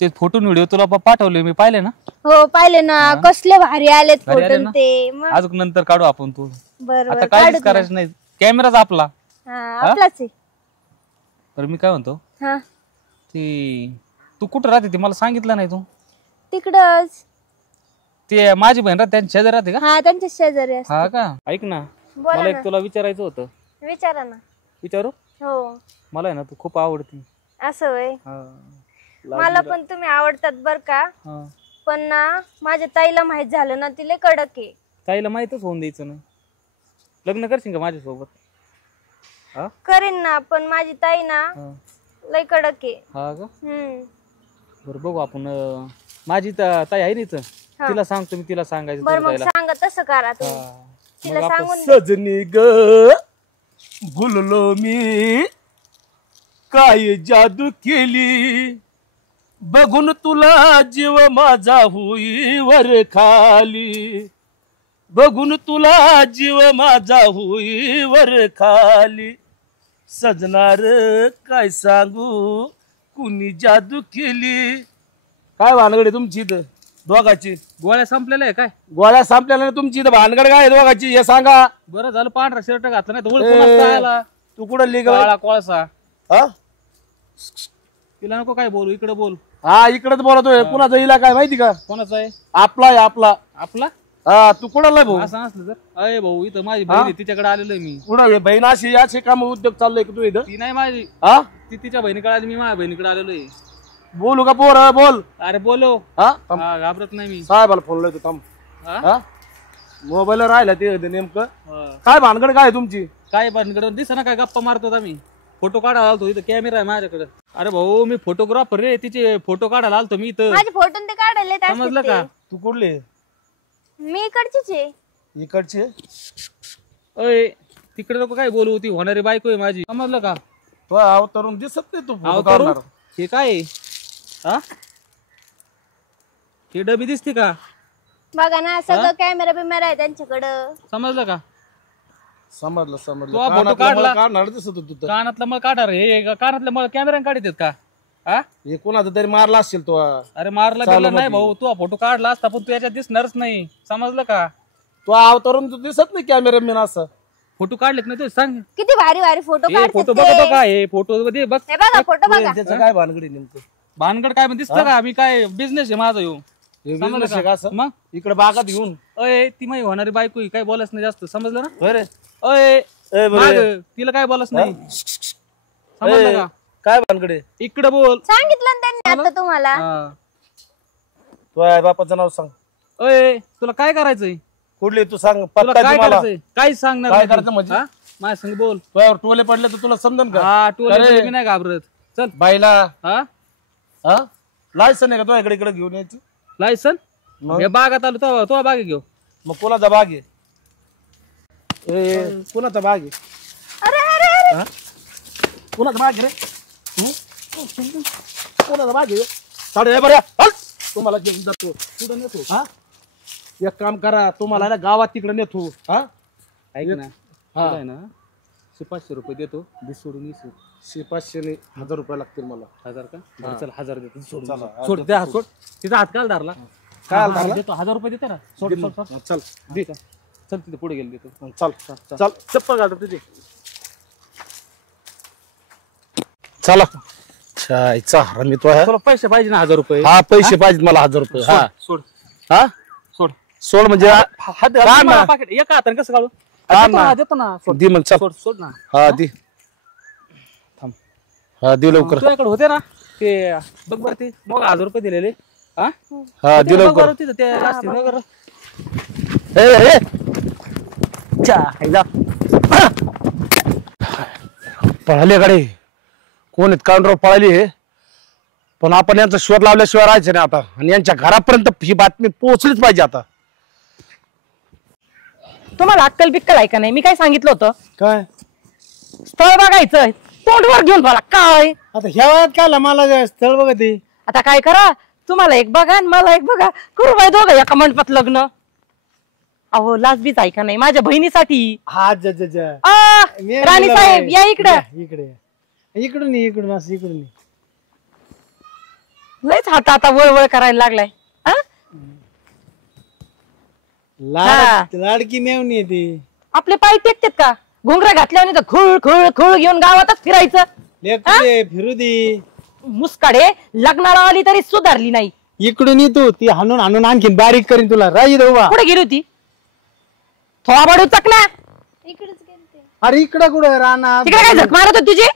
ते फोटो व्हिडिओ तुला पाठवले मी पाहिले ना. हो पाहिले ना. कसले भारी आलेत फोटो ते. अजून नंतर काढू आपण. तू बरोबर आता काहीच करायचं नाही. कॅमेराच आपला. आपलाच आहे. तर मी काय म्हणतो हा ती तू कुठं राहते ते मला सांगितलं नाही तू. तिकडच ते माझी बहीण राहते त्यांच्या शेजारी राहते का? हा त्यांच्या शेजारी असते. हा का? ऐक ना मला एक तुला विचारायचं होतं. विचारा ना. विचारू? हो मला आहे ना तू खूप आवडती. असं होय. मला पण तुम्ही आवडतात बर का. पण ना माझ्या ताईला माहित झालं ना तिला कडक आहे. ताईला माहितच होऊन द्यायचं ना. लग्न करशील का माझ्यासोबत? करीन ना पण माझी ताई ना लय कडक आहे. हा का? बरं बघू आपण. माझी ताई आहे ना इथं. तिला सांगतो मी. तिला सांगायचं. बरं मग सांगा तसं करा तुम्ही. तिला सांगून सजनी ग भुललो मी काय जादू केली. बघून तुला जीव माझा होई वर खाली. बघून तुला जीव माझा होई वर खाली. सजनार काय सांगू कुणी जादू केली. काय भानगड आहे तुमची इथं दोघाची? गोळ्या संपलेल्या आहे काय? गोळ्या संपलेल्या तुमची इथं भानगड काय दोघाची हे सांगा. बरं झालं पांढरा शर्ट घातला नाही तर तू कुठं लिग कोळसा. हा तिला नको काय बोलू. इकडे बोल. हा इकडेच बोलतोय. कुणाचा इला काय माहिती का? कोणाचा आहे? आपला आहे आपला. आपला? हा तू कुणाला भाऊ? असं असलं तर अय भाऊ इथं माझी बहीण तिच्याकडे आलेलो मी. कुणा बहीण अशी असे काम उद्योग चाललोय तू इथं? ती नाही माझी. हा ती तिच्या बहिणीकडे आली. मी माझ्या बहिणीकडे आलेलो आहे. बोलू का पोर? बोल. अरे बोलो. हा घाबरत नाही मी. साहेबाला फोन लावतो थांब. हा मोबाईल राहिला ते नेमकं काय भानगड काय तुमची? काय भानगड दिस ना काय गप्पा मारतो आम्ही. फोटो काढायला आलतो. इथं कॅमेरा आहे माझ्याकडे. अरे भाऊ मी फोटोग्राफर रे. तिचे फोटो काढायला आलतो मी इथं. माझे फोटो ते काढले. समजलं का? तू कुठले? मी इकडचीच आहे. इकडचे? अय तिकडे नको काय बोलू. ती होणारी बायको आहे माझी. समजलं का? तो अवतरून दिसत नाही. तू अवतरून हे काय? हा हे डबी दिसते का? बघा ना सगळं कॅमेरा बिमेरा आहे त्यांच्याकडं. समजलं का? समजलं समजलं. तो फोटो काढला. काढणार दिसत होत तू. कानातलं मग काढा रे. हे कानातलं मग कॅमेरा काढत का? हा हे कोणाचा तरी मारला असेल तो. अरे मारला गेला नाही भाऊ. तू फोटो काढला असता पण तू याच्यात दिसणारच नाही. समजलं का? तो अवतरून तू दिसत नाही कॅमेरा मेन असं. फोटो काढलेत ना तू सांग. किती भारी भारी फोटो फोटो काढतात बघतो का? हे फोटो दे बघ. हे बघा फोटो बघा. त्याचं काय भानगड आहे नेमकं? भानगड काय दिसतं का? मी काय बिझनेस आहे माझा येऊ. समजलं का? असं मग इकडे बागात घेऊन. अय ती माझी होणारी बायको आहे. काय बोलायच नाही जास्त. समजलं ना? बरे अय तिला काय बोलायच नाही. समजलं का? काय भानगड आहे? इकडे बोल. सांगितलं ना त्यांनी आता तुम्हाला. तो आहे बापाचं नाव सांग. अय तुला काय करायचंय? कुठली तू सांग. तुला पत्ता काय मला करायचंय? काहीच सांगणार काय नाही तू. करायचं म्हणजे? हा? माझ्या संग बोल. तुझ्यावर टोले पडले तर तुला समजन का? हा टोले मी नाही घाबरत. चल बाईला हा हा लायसन आहे का तो इकडे इकडे घेऊन यायची? लायसन हे बागात आलो तो बाग घेऊ. मग कोणाचा बाग आहे? कोणाचा बाग आहे? अरे अरे अरे कोणाचा बाग आहे रे? कोणाचा बाग आहे? साडे बऱ्या तुम्हाला घेऊन जातो. कुठं नेतो? हा एक काम करा, तुम्हाला ना गावात तिकडे नेतो. हा ऐक ना, तुला आहे ना 500 रुपये देतो, वीस सोडून 20. 500 नाही, 1000 रुपये लागतील मला. 1000 का? बरं, चल 1000 देतो. सोड द्या, सोड. तिचा हात काल धरला. काय धरला? देतो 1000 रुपये देतो ना. सोड सोड सोड. चल दे. चल तिथे पुढे गेलो देतो. चल चल चप्पल घालतो तुझी. चला चायचा हरामी तो आहे. तुला पैसे पाहिजे ना 1000 रुपये. हा पैसे पाहिजेत मला 1000 रुपये. हा सोड. हा सोड. सोड म्हणजे हात घाल मला पाकिट. एका हाताने कसं काढू? देतो ना. सोड. दे मग. चल सोड सोड ना. हा दे. थांब. हा दे लवकर. तुझ्याकडे होते ना ते बघ बरं, ते मग 1000 रुपये दिलेले. हा हा दे लवकर. तिथं ते असते ना बरं. ए पळाले गाडी कोण आहेत काउंटरवर पळाली हे, पण आपण यांचा शोध लावल्याशिवाय राहायचं नाही आता. आणि यांच्या घरापर्यंत ही बातमी पोहोचलीच पाहिजे आता. तुम्हाला अक्कल बिक्कल आहे का नाही? मी काय सांगितलं होतं? काय स्थळ बघायचं, तोंडवर घेऊन बोला काय. आता ह्या वयात काय मला स्थळ बघत आहे. आता काय करा, तुम्हाला एक बघा आणि मला एक बघा, करू बाई दोघं एका मंडपात लग्न. अहो लाजबीच आहे का नाही माझ्या बहिणीसाठी. हा राणी साहेब या इकडे. इकडून इकडून असं इकडून. लयच हात आता वळवळ करायला लागलाय. लाडकी मेवणी आहे ती. आपले पाय टेकतात का? घुंगरा घातल्याने तर खुळ खुळ खुळ घेऊन गावातच फिरायचं. फिरू दे. मुस्काडे लग्नाला आली तरी सुधारली नाही. इकडून येतो ती हाणून हाणून आणखीन बारीक करीन तुला. राही देवा. कुठे गेली होती? थोडा बडू चकना. अरे इकडं कुठं राहणार? तिकडे काय झक मारत होती तुझी?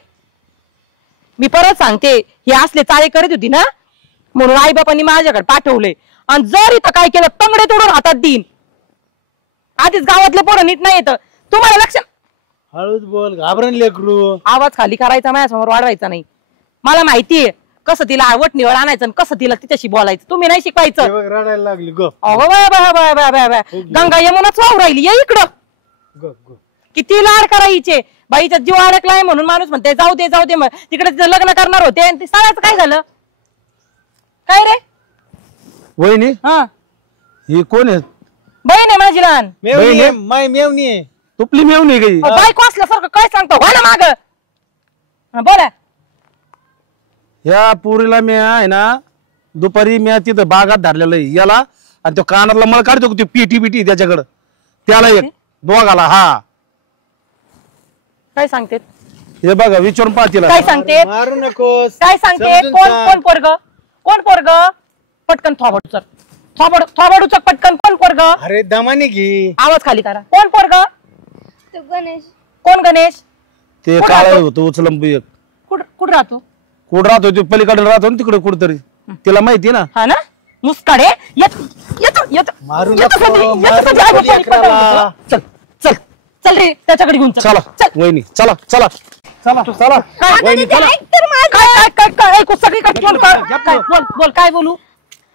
मी परत सांगते, हे असले चाळे करीत होती ना म्हणून आई बापांनी माझ्याकडे पाठवले. आणि जर इथं काय केलं तंगडे तोडून हातात देईन. आधीच गावातले पोरं नीट नाही येत. तुम्हाला लक्ष. हळूच बोल, घाबरण लेकरू. आवाज खाली करायचा, माझ्यासमोर वाढवायचा नाही. मला माहितीये कसं तिला आवडणीवर आणायचं आणि कसं तिला तिच्याशी बोलायचं. तुम्ही नाही शिकवायचं. रडायला लागली गो. अहो गंगा यमुनाच वाहू राहिली. या इकडं. किती लाड करायचे. बाईचा जीव अडकलाय म्हणून माणूस म्हणते जाऊ दे जाऊ दे. तिकडे लग्न करणार होते आणि ते सगळ्याच काय झालं? काय रे वहिनी? हा ही कोण आहे? बहीण आहे माझी लहान. मेवणी आहे. तुपली मेवणी गई. बायको असल्यासारखं काय सांगतो? हो ना माग बोला. या पुरीला मी आहे ना दुपारी मी तिथं बागात धरलेलं आहे याला, आणि तो कानातला मळ काढतो ती पिटी बिटी त्याच्याकडं, त्याला एक दोघाला. हा काय सांगते? हे बघा विचारून पाहतीला. काय सांगते? मारू नकोस. काय सांगते? कोण पोरग? कोण पोरग? पटकन थोबड उचक. थोबड उचक पटकन. कोण पोरग? अरे दमाने घे. आवाज खाली करा. कोण पोरग? गणेश. कोण गणेश? ते काळ होतो उचलंब एक. कुठं राहतो? कुठं राहतो? ते पलीकडे राहतो ना तिकडे कुठतरी. तिला माहिती ना. हा ना मुस्काडे. मारू चल चल चल रे त्याच्याकडे घेऊन चला वहिनी. चला चला चला चला वहिनी चला. काय सगळी बोल काय बोलू?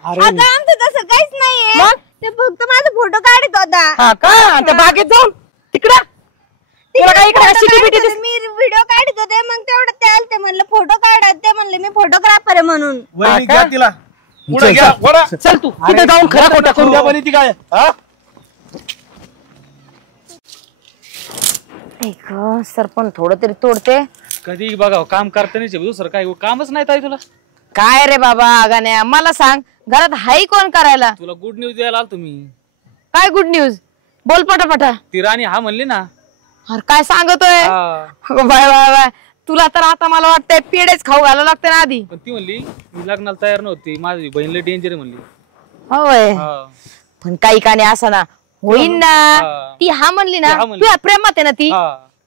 आता आमचं तसं काहीच नाहीये. ते फक्त माझा फोटो काढत होता. हा का? त्या बागेत जाऊन तिकडं तुला काय इकडे मी व्हिडिओ काढत होते. मग तेवढं ते आलते म्हणलं फोटो काढत. ते म्हणले मी फोटोग्राफर आहे म्हणून. वहिनी घ्या तिला. पुढे घ्या. वळा. चल तू तिथे जाऊन खरा खोटा करून द्या. ती काय सरपंच थोडं तरी तोडते. कधी बघा काम करता नाही दुसरं काय कामच नाही ताई तुला. काय रे बाबा गाण्या, मला सांग घरात हाय कोण करायला? तुला गुड न्यूज द्यायला आलो तुम्ही. काय गुड न्यूज? बोल पटापटा. ती राणी हा म्हणली ना. अरे काय सांगतोय? Bye bye bye. तुला तर आता मला वाटतंय पेडेच खाऊ घालावं लागतं ना आधी. पण ती म्हणली मी लग्नाला तयार नव्हती, माझी बहिणीला डेंजर म्हणली. होय पण काही काने असं ना होईन ना. ती हा म्हणली ना, तुझ्या प्रेमात आहे ना ती.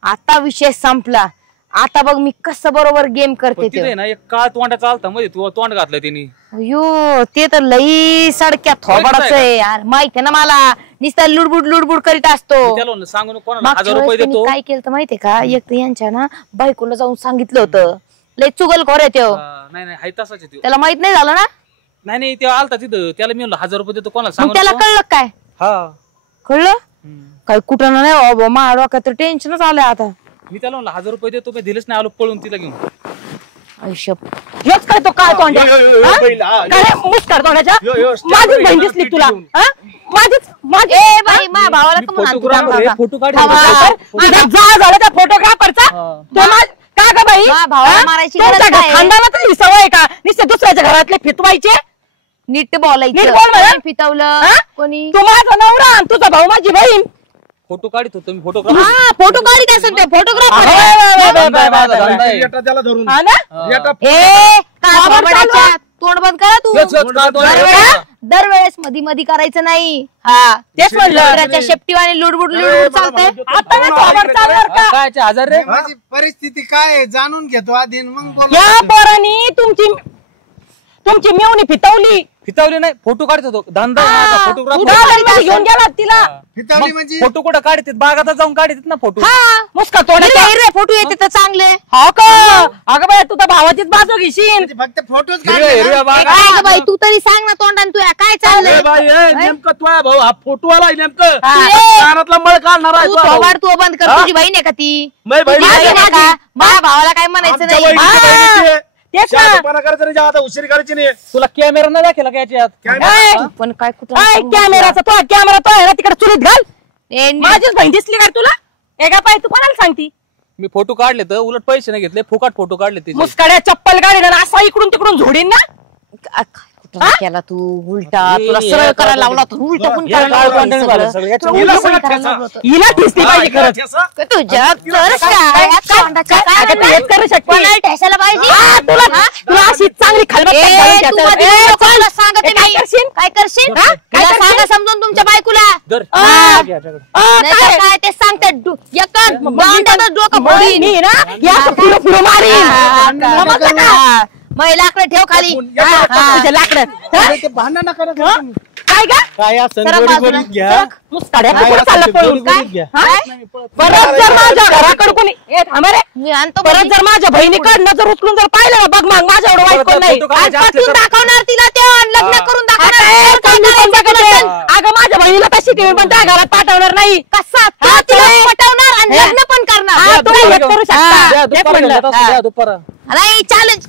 आता विषय संपला. आता बघ मी कसं बरोबर गेम करते ते ना. एक काळ तोंडा चालता मध्ये तू तोंड घातलं तिने. अयो ते तर लई सडक्या थोबाडाच आहे यार. माहिती ना मला. नुसता लुडबुड लुडबुड करीत असतो. सांगून कोणाला 1000 रुपये देतो. काय केलं तर माहितीये का? एक तर यांच्या ना बायकोला जाऊन सांगितलं होतं. लई चुगलखोर आहे त्यो. नाही नाही हाय तसाच आहे. त्याला माहित नाही झालं ना? नाही नाही तेव्हा आलता तिथं. त्याला मी म्हणलं 1000 रुपये देतो कोणाला मग सांगून. त्याला कळलं काय? हा कळलं काय? कुठं नाही बाबा माझ्या डोक्यात तर टेन्शनच आलंय आता. मी त्याला म्हणलं 1000 रुपये देतो. मी दिलेच नाही. आलो पळून तिला घेऊन. हेच काय तो काय तोंड्या मुस्कार तोंडाच्या. माझी बहीण दिसली तुला. माझी ए बाई माझ्या भावाला तर म्हणा तू फोटोग्राफर आहे, फोटो काढ झाला त्या फोटोग्राफरचा का ग बाई माझ्या भावाला मारायची गरज तुमच्या काय? खानदानात ही सवय आहे का नुसते दुसऱ्याच्या घरातले फितवायचे नीट बोलायचं नीट बोल बरं. कोणी फितवलं हा? कोणी तू माझा नवरा आणि तुझा भाऊ माझी बहीण फोटो काढत होतो मी फोटोग्राफर हा फोटो काढीत असेल ते फोटोग्राफर येटा त्याला धरून हा ना येटा ए काय बाबा बडबडाच्या? चालू. तोंड बंद करा तू हेच का तो? दरवेळेस मधी मधी करायचं नाही हा तेच म्हणलं दुसऱ्याच्या शेपटीवाने लुडबुड लुडबुड चालतंय आता ना थोबाड चालणार का कायचे हजार रे माझी परिस्थिती काय आहे जाणून घेतो आधी आणि मग बोला. या पोरांनी तुमची मेवणी फितवली फितावले नाही फोटो काढत होतो धंदा फोटोग्राफर गार्डनमध्ये घेऊन गेला तिला फितावली म्हणजे फोटो कुठं काढतात बागातच जाऊन काढतात ना फोटो मुस्का तोंडाच्या हिरवे फोटो येते तर चांगले हो का अगं बाई तू तर भावाचीच बाजू घेशील म्हणजे फक्त फोटोच हिरव्या बागा काय ग बाई तू तरी सांग ना तोंडाने तुया काय चाललंय ए बाई ए, नेमकं तू आहे भाऊ हा फोटो आला नेमकं हा. कानातला मळ काढणार आहे तू तो भाऊ. थोबाड तू बंद कर तुझी बहीण आहे का ती मै बहीण तुझी आहे. बहीण आहे का माझ्या भावाला काय म्हणायचं आमच्या नाही बहिणीची बहिणीची आहे. तेच ना. शहाणपणा करायचं नाही आता हुशारी करायची नाही तुला कॅमेरा नाही दाखवला का याच्यात कॅमेरा- पण काय कुठं काय कॅमेराचा तो कॅमेरा तो आहे ना तिकडे चुलीत घाल ए, नी- माझीच बहीण दिसली का रे तुला एका पाय तू कोणाला सांगती मी फोटो काढले तर उलट पैसे नाही घेतले फुकाट फोटो काढले तिचे मुस्काड्या चप्पल गाडी असा इकडून तिकडून झोडीन ना कुठं केला तू उलटा तुला सरळ करायला लावला होता उलटा पण हे करायला काय लावलं content होतं झालं सगळं. सगळं? तुला हिला उलटं पण सगळं करायला ठेचा. लावलं होतं. हिला ठेसली पाहिजे खरंच का तुझ्या तरच काय? तोंडाच्या काय अगं तू नाही? हेच करू शकते. कोणाला ठेसायला पाहिजे हा, तुला अशी चांगली खलबत ए, तू मध्ये लोकांना सांगते काय नाही. करशील? काय करशील हा? काय तिला करशील? सांगा समजून तुमच्या बायकोला दर नाही तर काय ते सांगतात डोकं फोडीन. मी ना या फिरो फिरो मारीन समजलं का? महिलाकडे ठेव खाली तुझ्या लाकडं ते भांडण नका करू तुम्ही. काय ग काय असं सरक गोडी बाजूला. गोडी घ्या सरक. मुस्काड्या काय कुठं असं चाललं ते पळून गोडी काय गोडी घ्या. हा? परत जर माझ्या घराकडे कोणी ए, थांबा रे. मी आणतो परत बाई. जर माझ्या बहिणीकडनं जर उचलून जर पाहिलं ना बघ मग माझ्या एवढं वाईट कोण नाही फोटो काढायचे आज असले पटवून तर- दाखवणार तिला ते लग्न करून आता दाखवणार ए, काय चांगली करायचं कोणत्या तुला कडे? सांग. अगं माझ्या बहिणीला कशी ठेवी पण त्या घरात पाठवणार नाही कसा तो तिला पटवणार आणि लग्न पण करणार हा, तुला हे करू शकता द्या, तेच दुपारा म्हणलं. घेऊन जातो, द्या, दुपारा. नाही चॅलेंज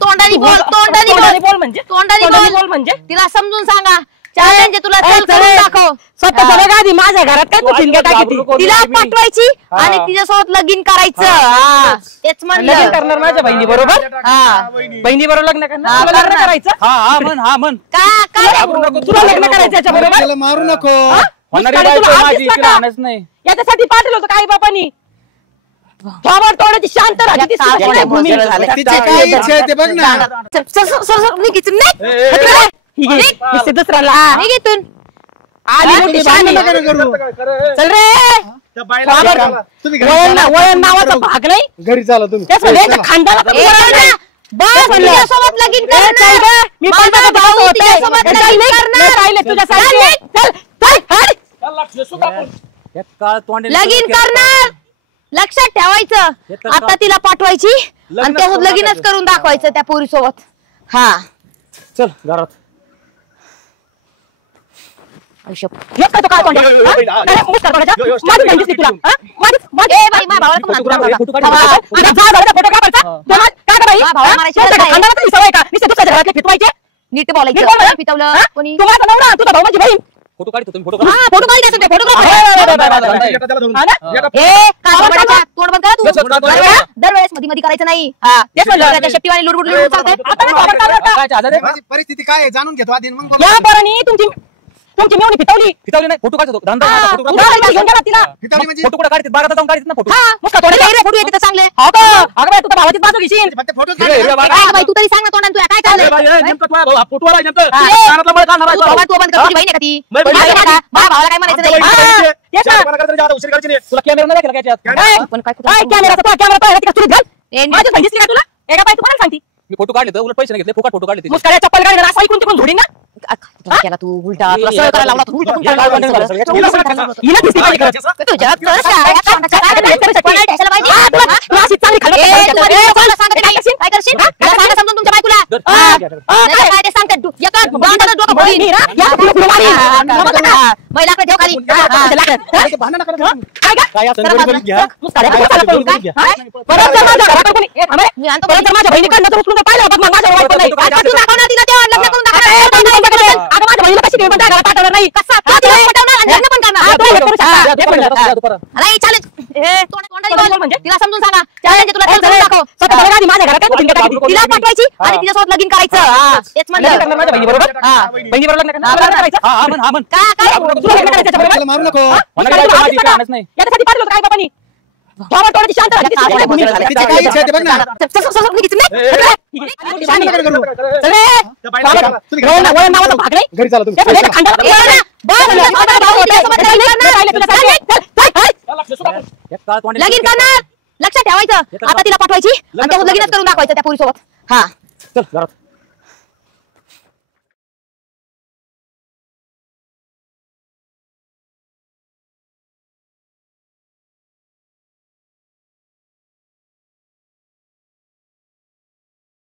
तोंडानी बोल तोंडानी तोंडानी बोल बोल म्हणजे तोंडानी तोंडानी बोल बोल म्हणजे तिला समजून सांगा चॅलेंज तुला ए, चल करून चल. दाखव स्वतः बघा आधी माझ्या घरात काय तू ठिणग्या घाबरू टाकी नको. तिला मी- पटवायची हा. आणि तिच्यासोबत लगीन करायचं हा, तेच लग्न म्हणलं करणार माझ्या बहिणी बरोबर हा बहिणी बरोबर लग्न करणार हा, तुला लग्न करणार. करायचं हा हा म्हण हा म्हण तुला लग्न करायचं याच्या बरोबर त्याला मारू नको होणारी मुस्काडी बायको तुला हात माझी दिसला तिला का? आणायचं नाही याच्यासाठी पाठवलं होतं काही बापानी बाबा तोंडाची शांत राहते ती या सुद्धा भूमी. तिचे काय इच्छा आहे ते बघ ना ही घे, नुसती दुसऱ्याला निघितून आली मोठी शानी. भांडण नका करू चल रे त्या बाईला बाबर. विचारा. तुम्ही घरी वयन चला. वयन नावाचा भाग नाही घरी चाला तुम्ही तेच म्हणलं, याच्या खानदानात ए, नाही. बस तुझ्यासोबत लगीन ए, चल करणार गं, मी पण माझा बघत भाऊ होते. तिच्यासोबत ए, चल, लगीन निघ. करणार. नाही पाहिलं तुझ्या चल, सारखी. निघ. चल चल हट. एक काळ तोंडाने लगीन केलं. करणार लक्षात हे ठेवायचं तर आता का- तिला पाठवायची लग्नच आणि त्यासोबत करून लगीनच टाकायचं. करून दाखवायचं त्या पोरी सोबत हा चल घरात येत का तो काय तोंड? हा? नाही, मुस्कान तोंडाच्या. माझी बहीण दिसली तुला. हा? ए बाई माझ्या भावाला पण फोटोग्राफर आणतो. आहे, फोटो काढ. हा. आता जा झालं त्या फोटोग्राफरचा. तो मा- काय गं बाई? माझ्या भावाला हा? मारायची तुमच्या गरज नाही. खानदानात ही सवय आहे का? नुसते दुसऱ्याच्या घरातले फितवायचे? नीट नीट बोलायचं बोल बरं. पितवलं हा? कोणी तू माझा नवरा तुझा भाऊ माझी बहीण फोटो काढतो तुम्ही फोटो हा फोटो काढी द्यायचं हा, फोटोग्राफर येटा त्याला धरून. हा ना? ए काय बडबडाच्या? तोंड बंद करा तू जसं काढतो. दरवेळेस मध्ये मध्ये करायचं नाही हा तेच म्हणलं शेपटीवाणी लुडबुड लुडबुड चालतंय आता नाही बाबा चालणार का? काय हजार रे माझी परिस्थिती काय आहे जाणून घेतो आधी मग बोला. या पोरांनी तुमची मेवणी फितवली फितावले नाही फोटो काढतो धंदा हा, फोटोग्राफर. उधार घेऊन गेला तिला फितावली म्हणजे फोटो कुठं काढतात बागात जाऊन काढतात ना फोटो हा मुस्का तोंडाच्या. हिरवे फोटो येते तर चांगले हो का? अगं बाई, तू तर भावाचीच बाजू घेशील फक्त फोटोच हिरव्या काढले. बागा. काय गं बाई तू तरी सांग ना तोंडाने तुझ्या काय ए बाई, ए, चाललंय नेमकं तू आहे भाऊ, हा फोटो आला नेमकं. हा. कानातला मळ काढणार आहे तू तो. थोबाड तू बंद कर तुझी बहीण आहे का ती नाही, बहीण माझ्या आहे. भावाला माझ्या भावाला काय म्हणायचं आमच्या नाही बहिणीची हा. बहिणीची. तेच ना. शहाणपणा करायचं नाही, आता हुशारी करायची नाही. तुला कॅमेरा नाही दाखवला का याच्यात काय? पण काय काय कॅमेराचा तो कॅमेरा पाहिला तिकडे चुलीत घाल ए, नीट. माझी बहीण दिसली का तुला एका बाई तुम्हाला सांगती मी फोटो काढले तर उलट पैसे नाही घेतले फुकट फोटो काढले तिचे. मुस्काड्या चप्पल गाडी असा इकडून तिकडून झोडी ना केला तू उलटा तुला सरळ करायला लावला तू उलटा पण करायला लावला सगळं. हिला दिसली पाहिजे खरंच. तुझ्या तरच काय? कोणाला ठेसायला पाहिजे? हा, तुला अशी चांगली खलबत ए, करायची तू आता. मध्ये कोणाला सांगते काय करशील? काय करशील? तिला सांगा समजून तुमच्या बायकोला. दर. हा. हा, नाही तर काय ते सांगतात तू. एका बांधाला डोकं फोडीन. बहिणी ना, या पुढे पुढे मारीन. समजलं का? महिलाकडे ठेव खाली. हा, हा. ते भांडण नका करू तुम्ही. काय गं? काय असं जरा गोडी बाजूला. गोडी घ्या मुस्काड्या काय कशाला असं पळून गोडी गोडी काय? घ्या. हा? परत जर माझ्या घराकडे कोणी ए, थांब रे. मी आणतो परत जर माझ्या बहिणीकडनं जर उचलून जर पाहिलं बघ मग माझ्या वाईट पण नाही. आता तू दाखवणार तिला तेव्हा लग्न करून दाखवणार. अगं माझ्या बहिणीला कशी किती पण घरात पाठवणार नाही कसा लग्न पण करणार नाही चालेल म्हणजे तिला समजून सांगा चॅलेंज तुला दाखव माझ्या घरात तिला पाठवायची आणि तिच्यासोबत लगीन करायचं तेच म्हणलं बहिणी बरोबर लग्न मारू नको याच्यासाठी पाठवलं काय बाबांनी शांत लगीन करणार लक्षात ठेवायचं आता तिला पाठवायची आणि लगीनच करून दाखवायचं त्या पोरीसोबत हा